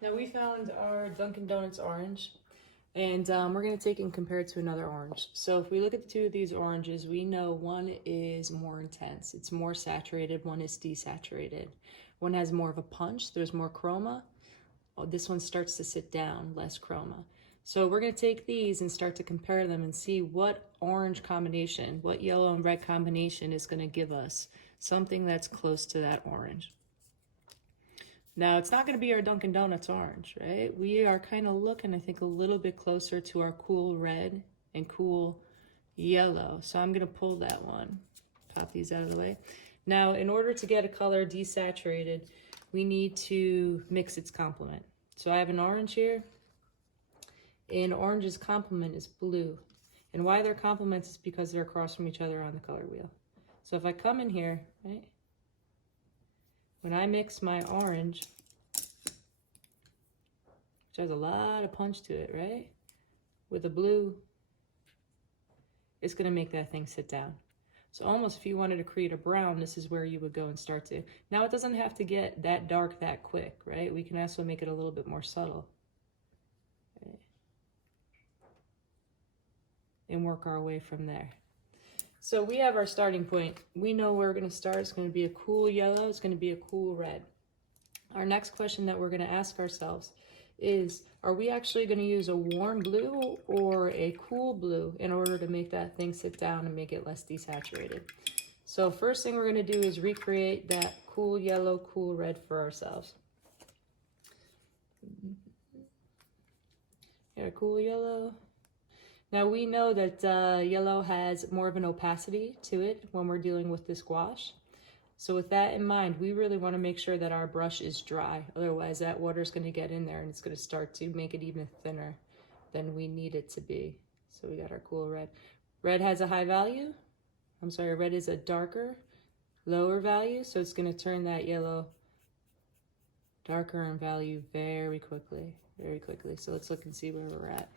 Now we found our Dunkin' Donuts orange, and we're gonna take and compare it to another orange. So if we look at the two of these oranges, we know one is more intense. It's more saturated, one is desaturated. One has more of a punch, there's more chroma. Oh, this one starts to sit down, less chroma. So we're gonna take these and start to compare them and see what orange combination, what yellow and red combination is gonna give us something that's close to that orange. Now, it's not going to be our Dunkin' Donuts orange, right? We are kind of looking, I think, a little bit closer to our cool red and cool yellow. So I'm going to pull that one, pop these out of the way. Now, in order to get a color desaturated, we need to mix its complement. So I have an orange here, and orange's complement is blue. And why they're complements is because they're across from each other on the color wheel. So if I come in here, right? When I mix my orange, which has a lot of punch to it, right? With the blue, it's gonna make that thing sit down. So almost if you wanted to create a brown, this is where you would go and start to. Now it doesn't have to get that dark that quick, right? We can also make it a little bit more subtle. Right? And work our way from there. So we have our starting point. We know where we're gonna start. It's gonna be a cool yellow, it's gonna be a cool red. Our next question that we're gonna ask ourselves is, are we actually gonna use a warm blue or a cool blue in order to make that thing sit down and make it less desaturated? So first thing we're gonna do is recreate that cool yellow, cool red for ourselves. Here, cool yellow. Now we know that yellow has more of an opacity to it when we're dealing with this gouache. So with that in mind, we really want to make sure that our brush is dry. Otherwise that water is going to get in there and it's going to start to make it even thinner than we need it to be. So we got our cool red. Red has a high value. I'm sorry, red is a darker, lower value. So it's going to turn that yellow darker in value very quickly, very quickly. So let's look and see where we're at.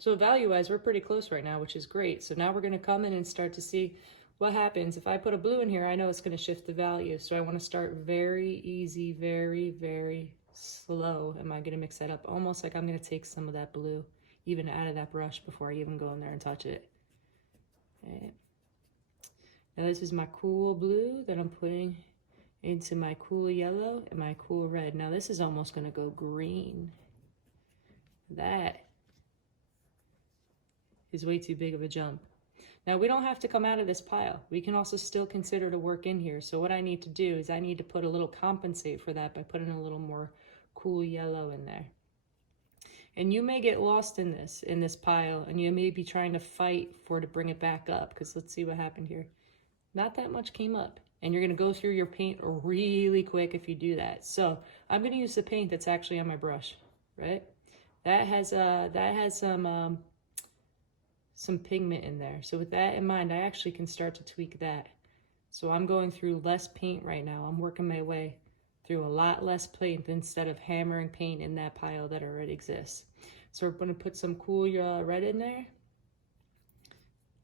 So value-wise, we're pretty close right now, which is great. So now we're going to come in and start to see what happens. If I put a blue in here, I know it's going to shift the value. So I want to start very easy, very, very slow. Am I going to mix that up? Almost like I'm going to take some of that blue even out of that brush before I even go in there and touch it. Okay. Now this is my cool blue that I'm putting into my cool yellow and my cool red. Now this is almost going to go green. That is way too big of a jump. Now we don't have to come out of this pile. We can also still consider to work in here. So what I need to do is I need to put a little compensate for that by putting a little more cool yellow in there. And you may get lost in this pile, and you may be trying to fight for to bring it back up, because let's see what happened here. Not that much came up, and you're gonna go through your paint really quick if you do that. So I'm gonna use the paint that's actually on my brush, right? That has some pigment in there. So with that in mind, I actually can start to tweak that. So I'm going through less paint right now. I'm working my way through a lot less paint instead of hammering paint in that pile that already exists. So we're going to put some cool red in there.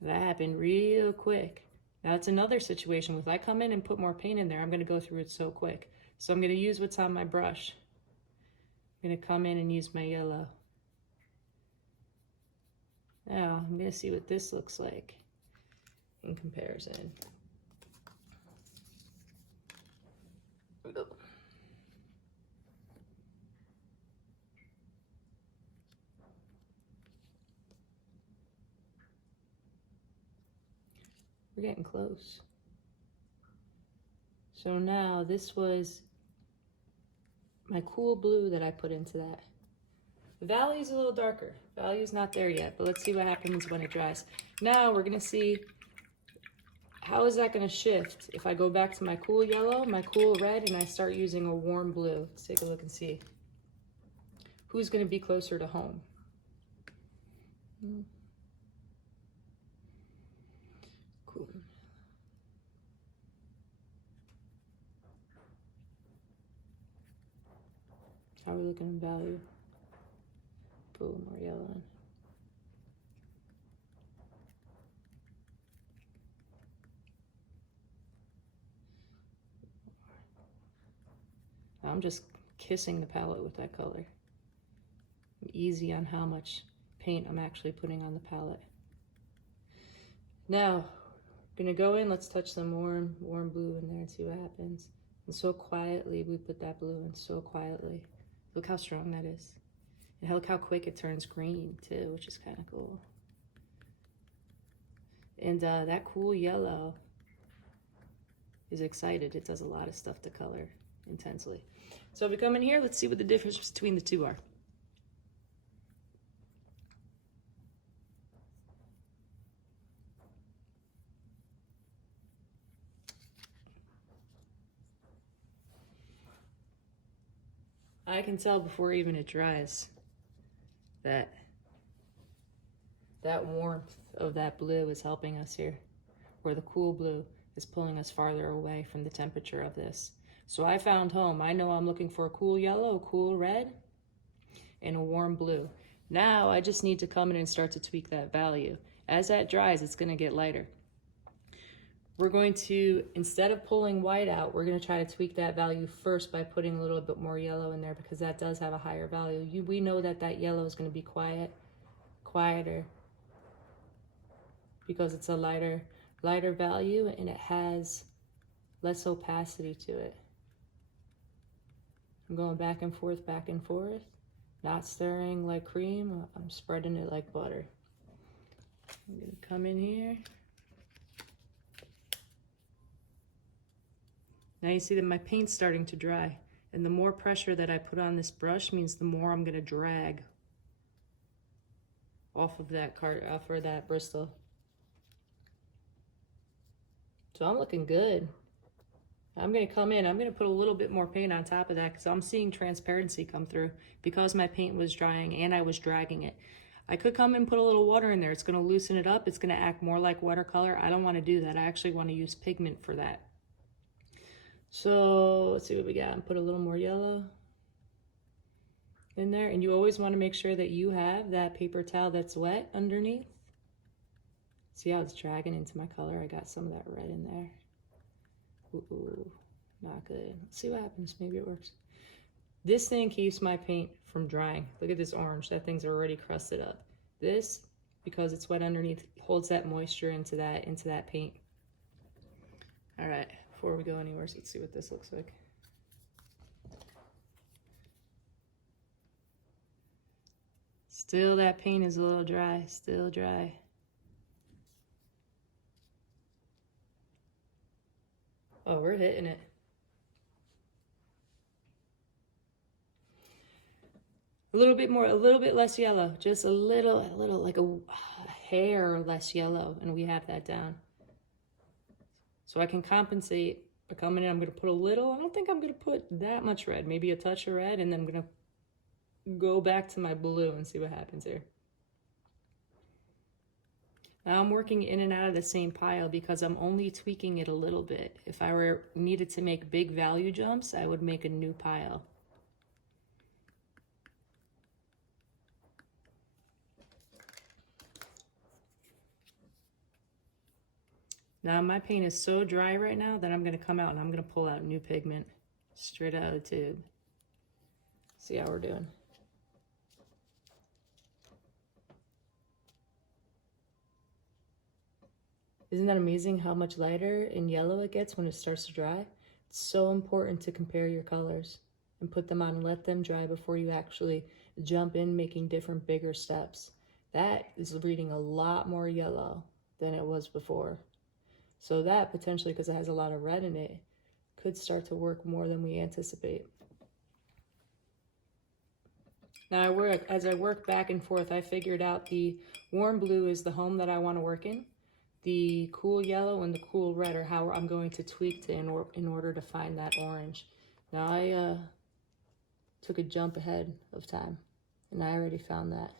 That happened real quick. Now it's another situation. If I come in and put more paint in there, I'm going to go through it so quick. So I'm going to use what's on my brush. I'm going to come in and use my yellow. Now I'm going to see what this looks like in comparison. We're getting close. So now this was my cool blue that I put into that. The value's a little darker. Value's not there yet, but let's see what happens when it dries. Now we're gonna see how is that gonna shift if I go back to my cool yellow, my cool red, and I start using a warm blue. Let's take a look and see who's gonna be closer to home. Cool. How are we looking in value? Put a little more yellow in. I'm just kissing the palette with that color. I'm easy on how much paint I'm actually putting on the palette. Now, I'm gonna go in, let's touch some warm blue in there and see what happens. And so quietly we put that blue in, so quietly. Look how strong that is. And look how quick it turns green too, which is kind of cool. And that cool yellow is excited. It does a lot of stuff to color intensely. So if we come in here, let's see what the difference between the two are. I can tell before even it dries that warmth of that blue is helping us here, where the cool blue is pulling us farther away from the temperature of this. So I found home. I know I'm looking for a cool yellow, a cool red, and a warm blue. Now I just need to come in and start to tweak that value. As that dries, it's going to get lighter. We're going to, instead of pulling white out, we're going to try to tweak that value first by putting a little bit more yellow in there, because that does have a higher value. We know that that yellow is going to be quieter, because it's a lighter value and it has less opacity to it. I'm going back and forth, not stirring like cream. I'm spreading it like butter. I'm going to come in here. Now you see that my paint's starting to dry, and the more pressure that I put on this brush means the more I'm going to drag off of that Bristol. So I'm looking good. I'm going to come in, I'm going to put a little bit more paint on top of that, because I'm seeing transparency come through because my paint was drying and I was dragging it. I could come and put a little water in there. It's going to loosen it up. It's going to act more like watercolor. I don't want to do that. I actually want to use pigment for that. So let's see what we got. And put a little more yellow in there. And you always want to make sure that you have that paper towel that's wet underneath. See how it's dragging into my color? I got some of that red in there. Ooh, not good. Let's see what happens. Maybe it works. This thing keeps my paint from drying. Look at this orange. That thing's already crusted up. This, because it's wet underneath, holds that moisture into that paint. All right. Before we go anywhere, let's see what this looks like. Still, that paint is a little dry, still dry. Oh, we're hitting it. A little bit less yellow, just a little, like a hair less yellow, and we have that down. So I can compensate by coming in. I'm going to put a little, I don't think I'm going to put that much red, maybe a touch of red, and then I'm going to go back to my blue and see what happens here. Now I'm working in and out of the same pile because I'm only tweaking it a little bit. If I needed to make big value jumps, I would make a new pile. Now my paint is so dry right now that I'm going to come out and I'm going to pull out new pigment straight out of the tube. See how we're doing. Isn't that amazing how much lighter and yellow it gets when it starts to dry? It's so important to compare your colors and put them on and let them dry before you actually jump in making different bigger steps. That is reading a lot more yellow than it was before. So that potentially, because it has a lot of red in it, could start to work more than we anticipate. Now as I work back and forth, I figured out the warm blue is the home that I want to work in. The cool yellow and the cool red are how I'm going to tweak in order to find that orange. Now I took a jump ahead of time, and I already found that.